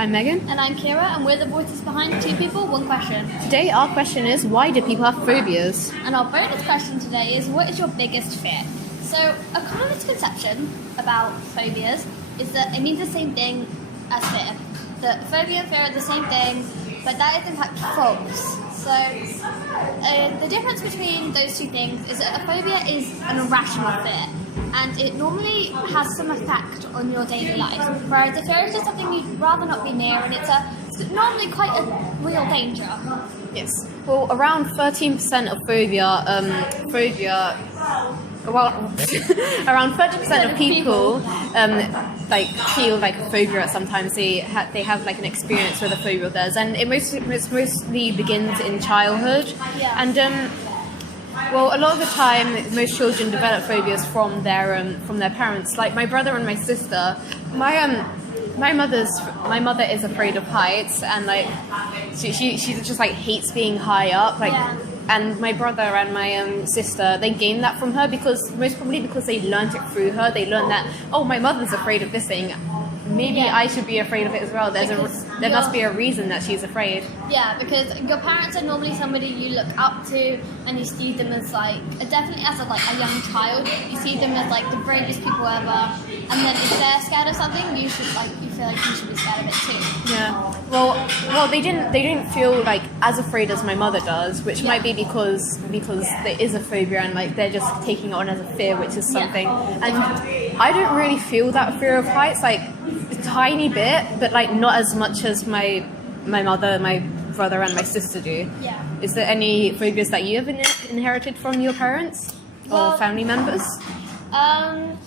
I'm Megan. And I'm Kira, and we're the voices behind Two People, One Question. Today our question is, why do people have phobias? And our bonus question today is, what is your biggest fear? So, a common misconception about phobias is that it means the same thing as fear. That phobia and fear are the same thing, but that is in fact false. So, the difference between those two things is that a phobia is an irrational fear, and it normally has some effect on your daily life, whereas a fear is just something you'd rather not be near, and it's normally quite a real danger. Yes. Well, around 13% of around 30% of people feel like a phobia at sometimes. They have like an experience with a phobia of theirs, and it mostly begins in childhood. Yeah. And well, a lot of the time, most children develop phobias from their parents. Like my brother and my sister, my mother is afraid of heights, and like she just like hates being high up. Like, yeah. And my brother and my sister, they gained that from her because they learned it through her. They learned that, oh, my mother's afraid of this thing. Maybe I should be afraid of it as well. There must be a reason that she's afraid. Yeah, because your parents are normally somebody you look up to, and you see them as like, definitely as a young child, you see them as like the bravest people ever. And then if they're scared of something, you feel like you should be scared of it too. Yeah. Well, they didn't feel like as afraid as my mother does, which might be because there is a phobia and like they're just taking it on as a fear, which is something. Yeah. And I don't really feel that fear of heights, like a tiny bit, but like not as much as my mother, my brother, and my sister do. Yeah. Is there any phobias that you have inherited from your parents or family members? I'm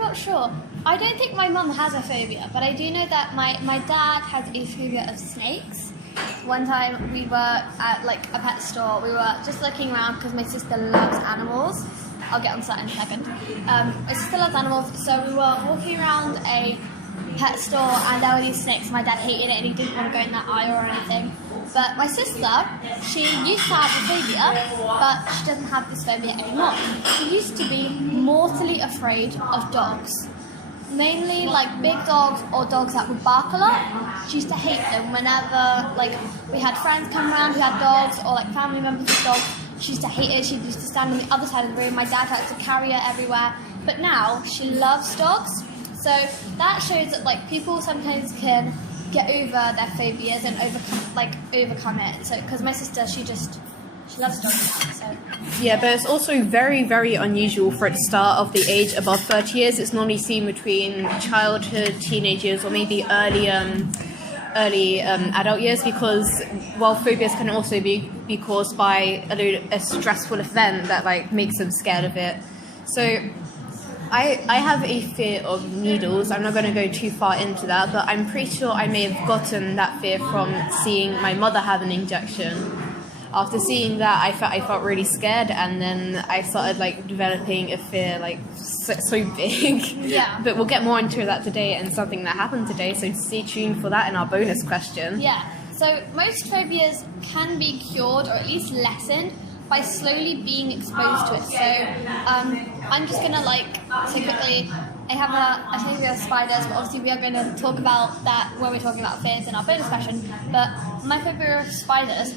not sure. I don't think my mum has a phobia, but I do know that my dad has a phobia of snakes. One time we were at like a pet store. We were just looking around because my sister loves animals. I'll get on to that in a second. My sister loves animals, so we were walking around a pet store and there were these snakes. My dad hated it and he didn't want to go in that aisle or anything. But my sister, she used to have a phobia, but she doesn't have this phobia anymore. She used to be mortally afraid of dogs. Mainly like big dogs or dogs that would bark a lot. She used to hate them whenever like we had friends come around who had dogs or like family members with dogs. She used to hate it. She used to stand on the other side of the room. My dad had to carry her everywhere. But now she loves dogs. So that shows that like people sometimes can get over their phobias and overcome it. So because my sister, she loves dogs now. So yeah, but it's also very, very unusual for it to start of the age above 30 years. It's normally seen between childhood, teenage years, or maybe early adult years, because while phobias can also be caused by a stressful event that like makes them scared of it. So I have a fear of needles. I'm not going to go too far into that, but I'm pretty sure I may have gotten that fear from seeing my mother have an injection. After seeing that, I felt really scared, and then I started like developing a fear like so big. Yeah. But we'll get more into that today and something that happened today, so stay tuned for that in our bonus question. Yeah. So most phobias can be cured or at least lessened by slowly being exposed to it. So I'm just gonna say quickly, I have a phobia of spiders, but obviously we are going to talk about that when we're talking about fears in our bonus question. But my phobia of spiders,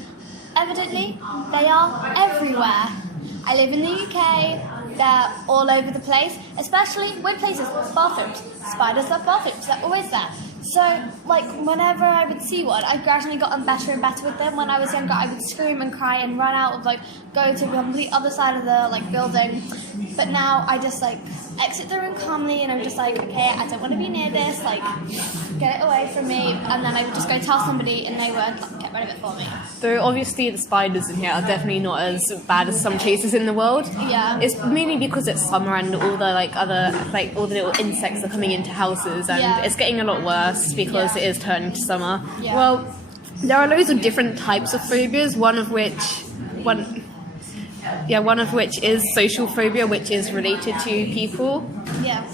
evidently, they are everywhere. I live in the UK, they're all over the place, especially weird places, bathrooms. Spiders love bathrooms, they're always there. So, like, whenever I would see one, I gradually gotten better and better with them. When I was younger, I would scream and cry and run out of, go to the complete other side of the, building. But now I just, exit the room calmly, and I'm just okay, I don't want to be near this, get it away from me. And then I would just go tell somebody, and they would get rid of it for me. Though obviously the spiders in here are definitely not as bad as some places in the world. Yeah. It's mainly because it's summer and all the all the little insects are coming into houses, and it's getting a lot worse because it is turning to summer. Yeah. Well, there are loads of different types of phobias, one of which is social phobia, which is related to people. Yeah.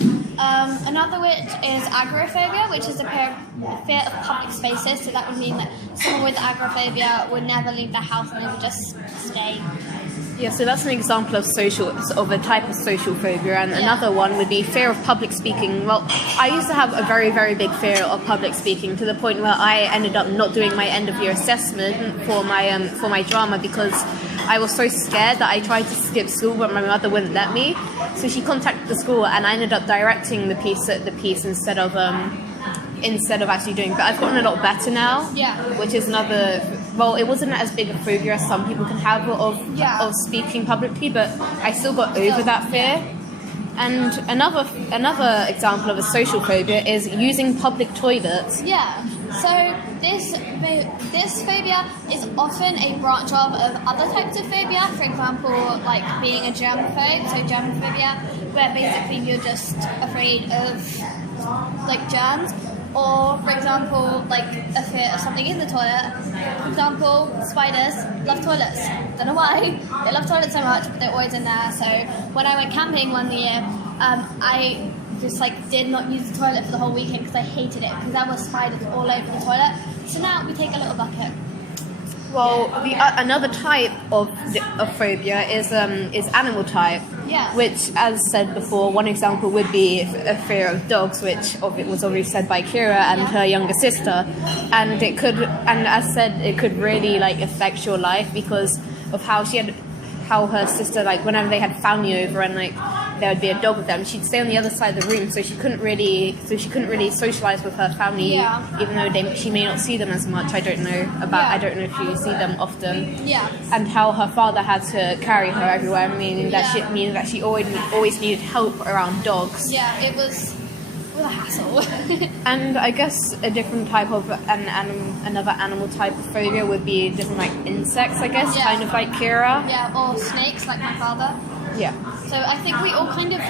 Another which is agoraphobia, which is a fear of public spaces. So that would mean that someone with agoraphobia would never leave their house and they would just stay Yeah, so that's an example of a type of social phobia, and another one would be fear of public speaking. Well, I used to have a very, very big fear of public speaking, to the point where I ended up not doing my end of year assessment for my drama because I was so scared that I tried to skip school, but my mother wouldn't let me. So she contacted the school, and I ended up directing the piece instead of actually doing. But I've gotten a lot better now. Yeah. Which is another. Well, it wasn't as big a phobia as some people can have of speaking publicly, but I still got over that fear. And another example of a social phobia is using public toilets. Yeah. So this phobia is often a branch of other types of phobia. For example, like being a germaphobe, so germophobia, where basically you're just afraid of like germs. Or, for example, like a fear of something in the toilet. For example, spiders love toilets. Don't know why. They love toilets so much, but they're always in there. So when I went camping one year, I just did not use the toilet for the whole weekend because I hated it because there were spiders all over the toilet. So now we take a little bucket. Well, another type of phobia is animal type. Yeah. Which, as said before, one example would be a fear of dogs, which was already said by Kira and her younger sister, and as said, it could really affect your life because of how her sister, whenever they had family over and there would be a dog with them, she'd stay on the other side of the room, so she couldn't really socialize with her family, even though she may not see them as much. I don't know if you see them often. Yeah. And how her father had to carry her everywhere, meaning that she always needed help around dogs. Yeah, it was a hassle. And I guess a different type of another animal type of phobia would be different insects, I guess, kind of like Kira. Yeah, or snakes like my father. Yeah. So I think we all kind of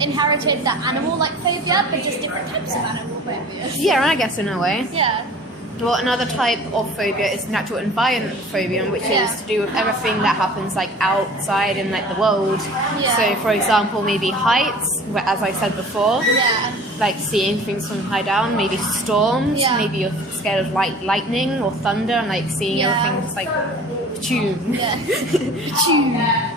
inherited the animal-like phobia, but just different types of animal phobias. Yeah, I guess in a way. Yeah. Well, another type of phobia is natural environment phobia, which is to do with everything that happens outside in the world. Yeah. So, for example, maybe heights, as I said before. Yeah. Seeing things from high down, maybe storms, maybe you're scared of lightning or thunder, and seeing everything just choom. Yeah.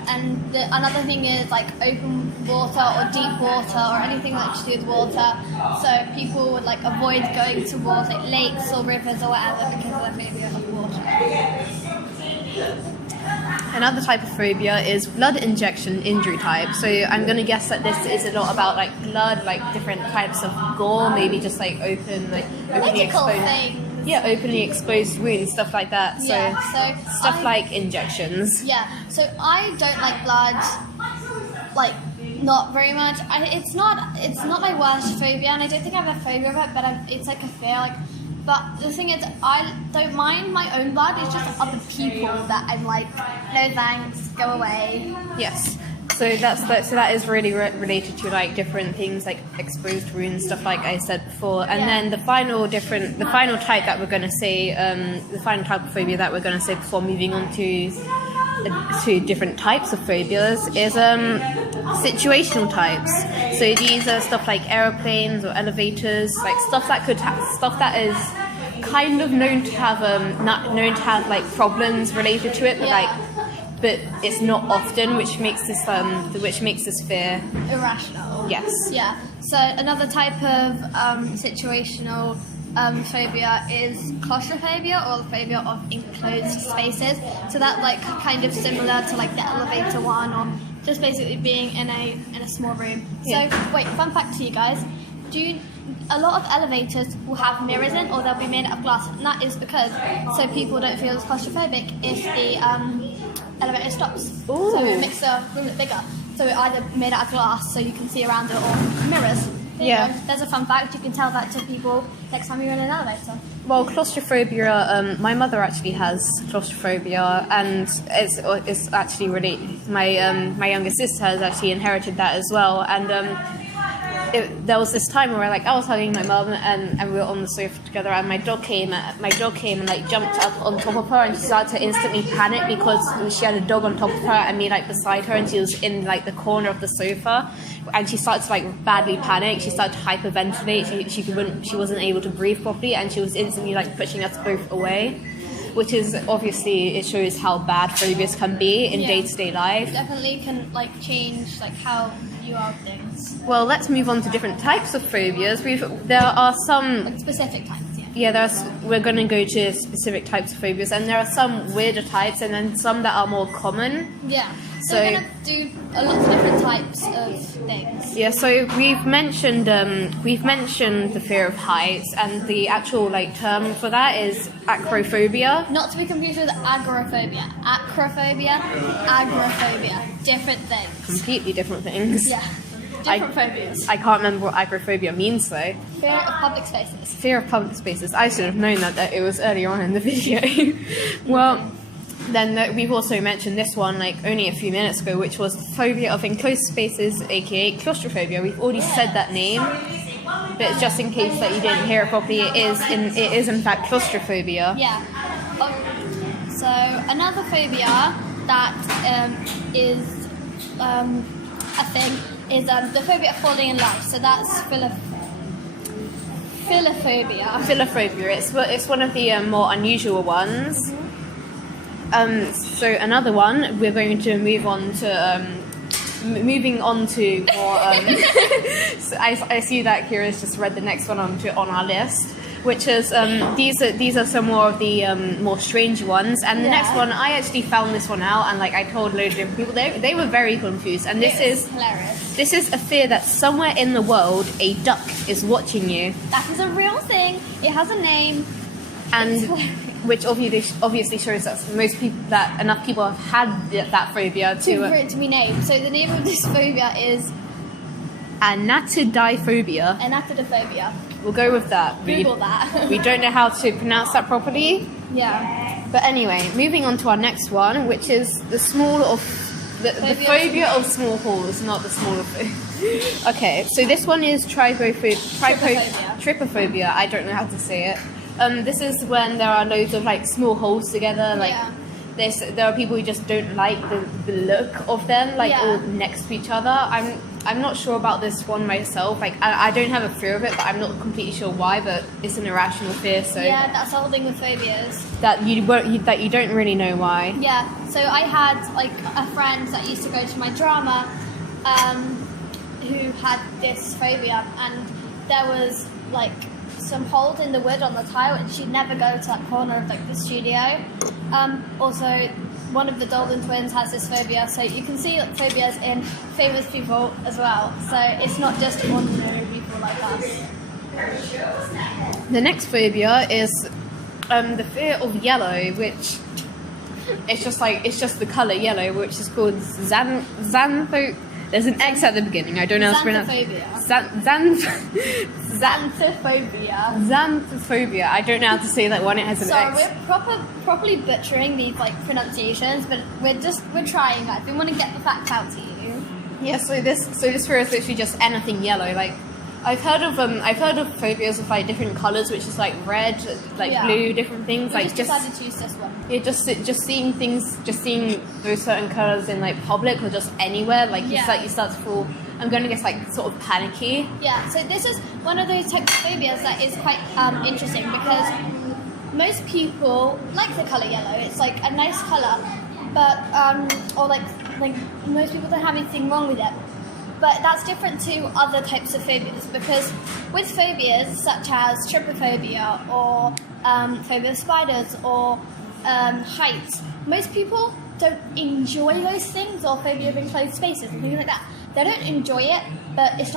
And another thing is open water or deep water or anything that's to do with water. So people would avoid going towards lakes or rivers or whatever because of their phobia of water. Another type of phobia is blood injection injury type. So I'm going to guess that this is a lot about blood, different types of gore, maybe just openly exposed. Things. Yeah, openly exposed wounds, stuff like that. So, stuff like injections. Yeah. So I don't like blood. Not very much. It's not my worst phobia, and I don't think I have a phobia of it, but it's a fear. But the thing is, I don't mind my own blood. It's just other people that I'm no thanks, go away. Yes. So that is really related to different things exposed wounds, stuff like I said before. And then the final type that we're going to say, the final type of phobia that we're going to say before moving on to different types of phobias is situational types. So these are stuff like aeroplanes or elevators, stuff that is kind of known to have problems related to it, but it's not often, which makes this fear irrational. Yes. Yeah. So another type of situational phobia is claustrophobia, or the phobia of enclosed spaces. So that kind of similar to the elevator one, or just basically being in a small room. Yeah. So wait, fun fact to you guys: a lot of elevators will have mirrors in, or they'll be made out of glass, and that is because so people don't feel as claustrophobic if the elevator stops. Ooh. So it makes the room look bigger. So it either made out of glass so you can see around it, or mirrors. There you go. There's a fun fact. You can tell that to people next time you're in an elevator. Well, claustrophobia. My mother actually has claustrophobia, and it's actually really my younger sister has actually inherited that as well. And there was this time where I was hugging my mum and we were on the sofa together, and my dog came and jumped up on top of her, and she started to instantly panic because she had a dog on top of her and me beside her, and she was in the corner of the sofa, and she started to badly panic. She started to hyperventilate. She wasn't able to breathe properly, and she was instantly pushing us both away. which is obviously, it shows how bad phobias can be in day-to-day life. Definitely can like change like how you are with things. Well, let's move on to different types of phobias. There are some... Like specific types, yeah. Yeah, we're going to go to specific types of phobias, and there are some weirder types, and then some that are more common. Yeah. So we're going to do a lot of different types of things. Yeah, so we've mentioned the fear of heights, and the actual like term for that is acrophobia. Not to be confused with agoraphobia. Acrophobia, agoraphobia, different things. Completely different things. Yeah. Different phobias. I can't remember what agoraphobia means though. Fear of public spaces. Fear of public spaces. I should have known that it was earlier on in the video. Well, then we've also mentioned this one like only a few minutes ago, which was the phobia of enclosed spaces, aka claustrophobia. We've already said that name, but just in case that you didn't hear it properly, it is in fact claustrophobia. Yeah. So another phobia that is a thing is the phobia of falling in love. So that's philophobia. Philophobia. It's one of the more unusual ones. So another one, we're going to move on to moving on to more. So I see that Kira's just read the next one on our list, which is these are some more of the more strange ones. And the next one, I actually found this one out, and like I told loads of different people, they were very confused. And this is hilarious. This is a fear that somewhere in the world a duck is watching you. That is a real thing. It has a name. And which obviously shows that enough people have had that phobia for it to be named. So the name of this phobia is anatidophobia. Anatidophobia. We'll go with that. Google that. We don't know how to pronounce that properly. Yeah. But anyway, moving on to our next one, which is the phobia of small holes, not the smaller phobia. Okay, so this one is trypophobia. I don't know how to say it. This is when there are loads of like small holes together. Like there are people who just don't like the look of them, like all next to each other. I'm not sure about this one myself. Like I don't have a fear of it, but I'm not completely sure why. But it's an irrational fear. So yeah, that's the whole thing with phobias. That you don't really know why. Yeah. So I had like a friend that used to go to my drama, who had this phobia, and there was like some holes in the wood on the tile, and she'd never go to that corner of like the studio. Also, one of the Dalton twins has this phobia, so you can see phobias in famous people as well. So it's not just ordinary people like us. The next phobia is the fear of yellow, which it's just the color yellow, which is called xantho. There's an X at the beginning. I don't know how to pronounce it. Xanthophobia. Xanthophobia. I don't know how to say that one. It has an X. So we're properly butchering these like pronunciations, but we're trying, guys. We want to get the facts out to you. Yeah. So this fear is literally just anything yellow. Like I've heard of phobias of like different colors, which is like red, like blue, different things. We just decided to use this one. Yeah, just seeing those certain colors in like public or just anywhere, like you start to feel, I'm going to guess, like sort of panicky. Yeah. So this is one of those types of phobias that is quite interesting, because most people like the color yellow. It's like a nice color, but or like most people don't have anything wrong with it. But that's different to other types of phobias, because with phobias such as trypophobia or phobia of spiders or heights, most people don't enjoy those things, or phobia of enclosed spaces and things like that. They don't enjoy it, but it's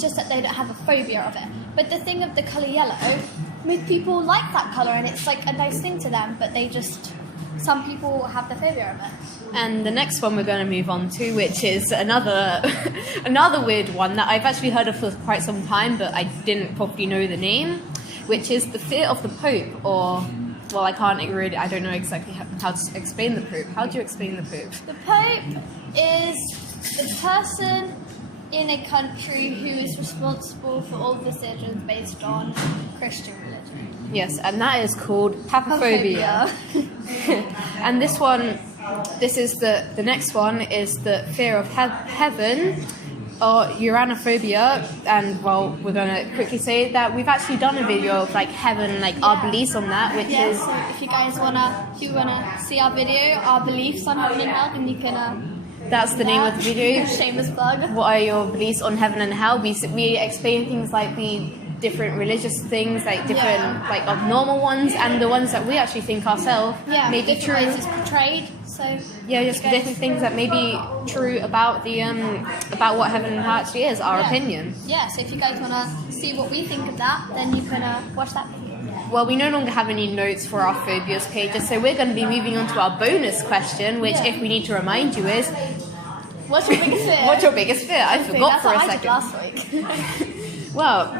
just that they don't have a phobia of it. But the thing of the colour yellow, most people like that colour and it's like a nice thing to them, but some people have the phobia of it. And the next one we're going to move on to, which is another weird one that I've actually heard of for quite some time, but I didn't properly know the name, which is the fear of the Pope, or, well, I don't know exactly how to explain the Pope. How do you explain the Pope? The Pope is the person in a country who is responsible for all decisions based on Christian religion. Yes, and that is called papaphobia. And the next one is the fear of heaven, uranophobia, and well, we're gonna quickly say that we've actually done a video of like heaven, like our beliefs on that, which is. So if you guys wanna see our video, our beliefs on heaven and hell, then you can. That's the name of the video. Shameless plug. What are your beliefs on heaven and hell? We explain things like the different religious things, like different like abnormal ones, and the ones that we actually think ourselves may be true. Ways it's portrayed. So just different things that may be true about the about what heaven and hell actually is, our opinion. Yeah. So if you guys wanna see what we think of that, then you can watch that video. Well, we no longer have any notes for our phobias pages, so we're going to be moving on to our bonus question, which, if we need to remind you, is. What's your biggest fear? What's your biggest fear? I forgot for a second. That's what I did last week. Well,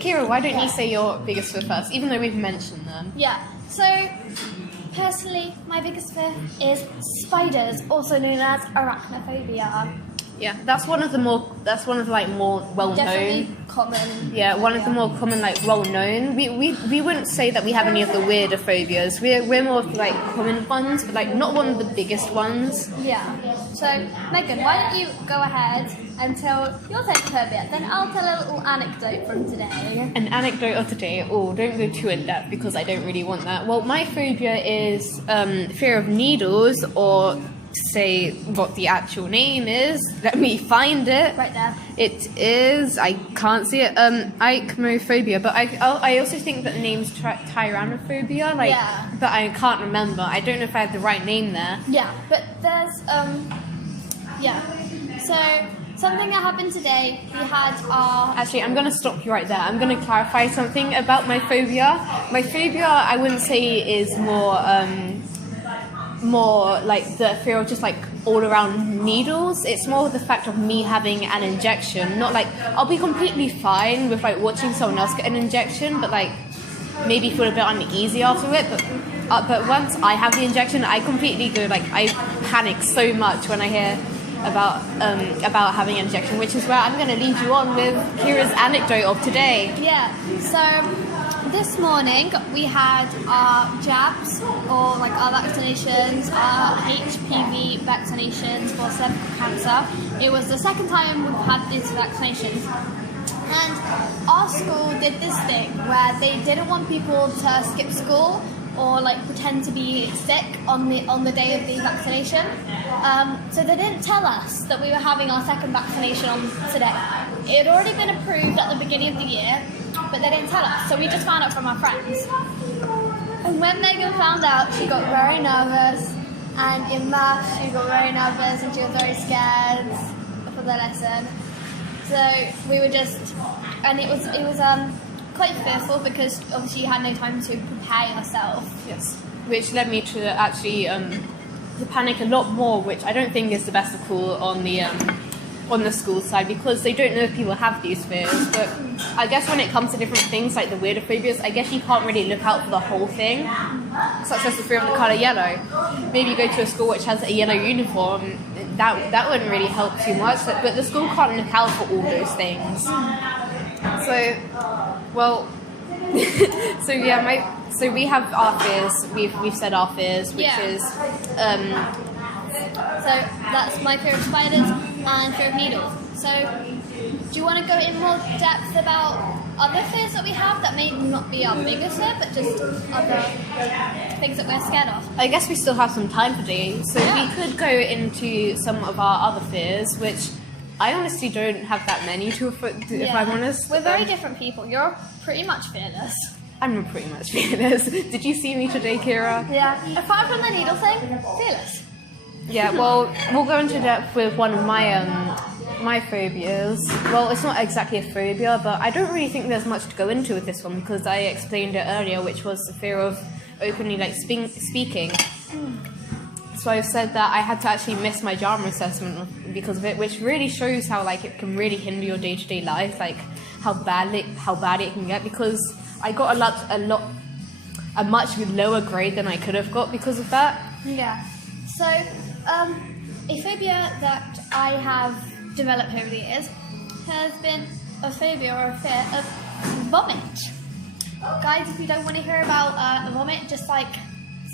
Kira, why don't you say your biggest fear first, even though we've mentioned them? Yeah, so personally, my biggest fear is spiders, also known as arachnophobia. Yeah, that's one of the more well known. Definitely common. Yeah, one of the more common, like well known. We wouldn't say that we have any of the weirder phobias. We're more of like common ones, but like not one of the biggest ones. Yeah. So Megan, why don't you go ahead and tell your phobia? Then I'll tell a little anecdote from today. An anecdote of today. Oh, don't go too in depth because I don't really want that. Well, my phobia is fear of needles, or say what the actual name is. Let me find it. Right there. It is. I can't see it. Ichnophobia, but I also think that the name's tyrannophobia. But I can't remember. I don't know if I have the right name there. Yeah, but there's So something that happened today. We had our. Actually, I'm going to stop you right there. I'm going to clarify something about my phobia. My phobia, I wouldn't say is more like the fear of just like all around needles. It's more the fact of me having an injection. Not like I'll be completely fine with like watching someone else get an injection, but like maybe feel a bit uneasy after it. But once I have the injection, I completely go like I panic so much when I hear about having an injection, which is where I'm going to lead you on with Kira's anecdote of today. Yeah. So. This morning we had our jabs, or like our vaccinations, our HPV vaccinations for cervical cancer. It was the second time we've had these vaccinations. And our school did this thing where they didn't want people to skip school or like pretend to be sick on the day of the vaccination. So they didn't tell us that we were having our second vaccination on today. It had already been approved at the beginning of the year, but they didn't tell us, so we just found out from our friends. And when Megan found out, she got very nervous, and in math she got very nervous and she was very scared for the lesson. So we were and it was quite fearful because obviously you had no time to prepare yourself. Yes, which led me to actually to panic a lot more, which I don't think is the best of call on the school side, because they don't know if people have these fears. But I guess when it comes to different things like the weirder phobias, I guess you can't really look out for the whole thing, such as the fear of the colour yellow. Maybe you go to a school which has a yellow uniform, that wouldn't really help too much, but the school can't look out for all those things. So, well, so we have our fears, we've said our fears, which is so that's my fear of spiders and fear of needles. So do you want to go in more depth about other fears that we have that may not be our biggest fear, but just other things that we're scared of? I guess we still have some time today, so we could go into some of our other fears, which I honestly don't have that many if I'm honest. We're very different people. You're pretty much fearless. I'm pretty much fearless. Did you see me today, Kira? Yeah. Apart from the needle thing, fearless. Yeah, well, we'll go into depth with one of my phobias. Well, it's not exactly a phobia, but I don't really think there's much to go into with this one because I explained it earlier, which was the fear of openly speaking. So I've said that I had to actually miss my drama assessment because of it, which really shows how like it can really hinder your day-to-day life, like how bad it can get, because I got a much lower grade than I could have got because of that. Yeah. So, a phobia that I have developed over the years has been a phobia or a fear of vomit. Guys, if you don't want to hear about a vomit, just like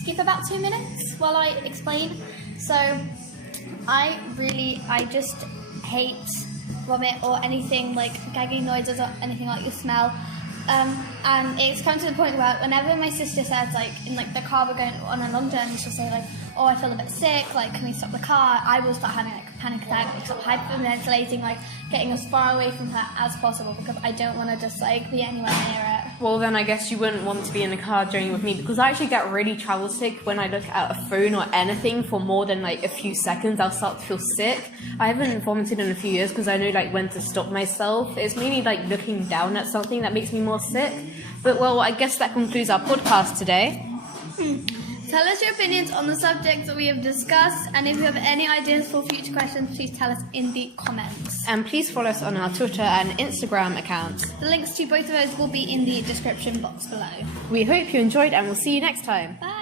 skip about 2 minutes while I explain. So, I just hate vomit or anything like gagging noises or anything like you smell. And it's come to the point where whenever my sister says, like, in like the car we're going on a long journey, she'll say like, oh, I feel a bit sick, like, can we stop the car? I will start having like a panic attack, like start hyperventilating, like getting as far away from her as possible because I don't want to just like be anywhere near it. Well, then I guess you wouldn't want to be in a car journey with me because I actually get really travel sick when I look at a phone or anything for more than like a few seconds. I'll start to feel sick. I haven't vomited in a few years because I know like when to stop myself. It's mainly like looking down at something that makes me more sick. But well, I guess that concludes our podcast today. Tell us your opinions on the subjects that we have discussed, and if you have any ideas for future questions, please tell us in the comments. And please follow us on our Twitter and Instagram accounts. The links to both of those will be in the description box below. We hope you enjoyed and we'll see you next time. Bye!